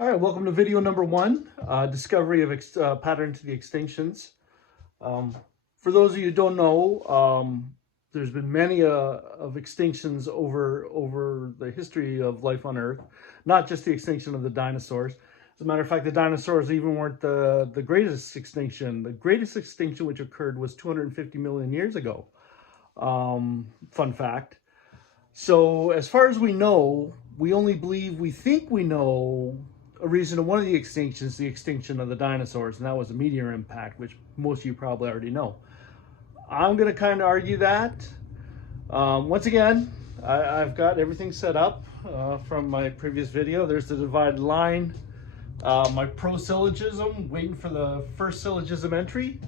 All right, welcome to video number one, discovery of pattern to the extinctions. For those of you who don't know, there's been many of extinctions over the history of life on Earth, not just the extinction of the dinosaurs. As a matter of fact, the dinosaurs even weren't the greatest extinction. The greatest extinction which occurred was 250 million years ago. Fun fact. So as far as we know, we only believe we think we know a reason of one of the extinctions, the extinction of the dinosaurs, and that was a meteor impact, which most of you probably already know. I'm going to kind of argue that. Once again, I've got everything set up from my previous video. There's the divided line, my pro syllogism, waiting for the first syllogism entry,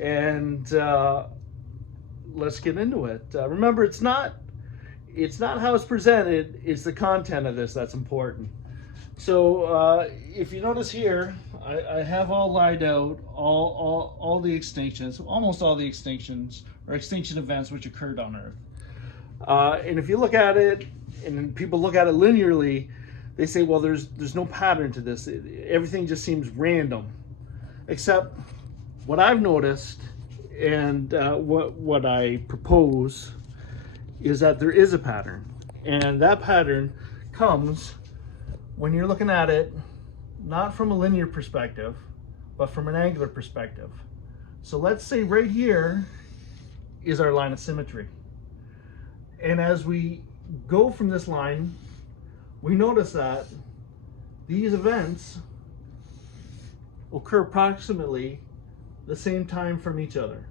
and let's get into it. Remember, it's not how it's presented, it's the content of this that's important. So if you notice here, I have all lined out all the extinctions, almost all the extinctions or extinction events which occurred on Earth. And if you look at it, and people look at it linearly, they say, well, there's no pattern to this. Everything just seems random. Except what I've noticed and what I propose is that there is a pattern. And that pattern comes when you're looking at it, not from a linear perspective, but from an angular perspective. So let's say right here is our line of symmetry. And as we go from this line, we notice that these events occur approximately the same time from each other.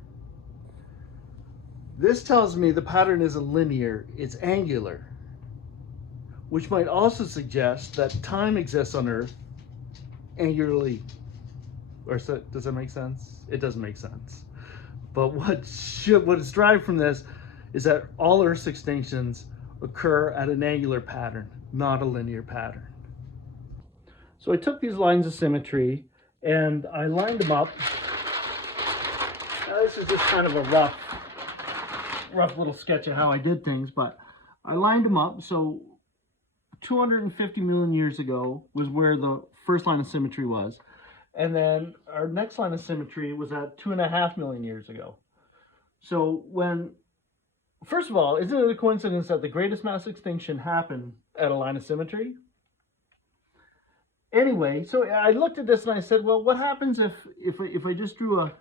This tells me the pattern isn't linear, it's angular, which might also suggest that time exists on Earth angularly. Or does that make sense? It doesn't make sense. But what is derived from this is that all Earth's extinctions occur at an angular pattern, not a linear pattern. So I took these lines of symmetry and I lined them up. Now, this is just kind of a rough little sketch of how I did things, but I lined them up. So 250 million years ago was where the first line of symmetry was. And then our next line of symmetry was at 2.5 million years ago. So first of all, isn't it a coincidence that the greatest mass extinction happened at a line of symmetry? Anyway, so I looked at this and I said, well, what happens if I just drew a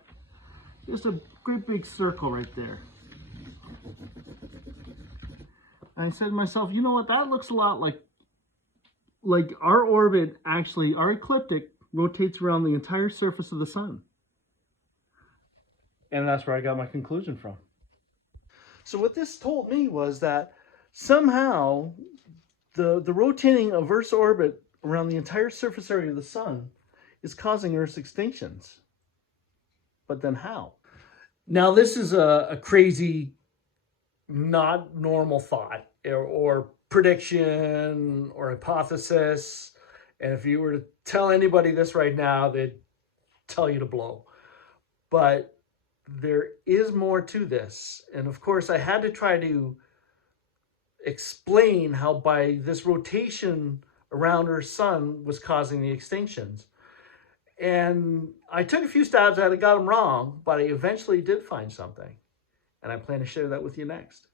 great big circle right there? And I said to myself, you know what, that looks a lot like our orbit, actually, our ecliptic rotates around the entire surface of the sun. And that's where I got my conclusion from. So what this told me was that somehow the rotating of Earth's orbit around the entire surface area of the sun is causing Earth's extinctions. But then how? Now this is a crazy, not normal thought or prediction or hypothesis, and if you were to tell anybody this right now, they'd tell you to blow. But there is more to this, and of course I had to try to explain how by this rotation around our sun was causing the extinctions. And I took a few stabs at it, got them wrong, but I eventually did find something, and I plan to share that with you next.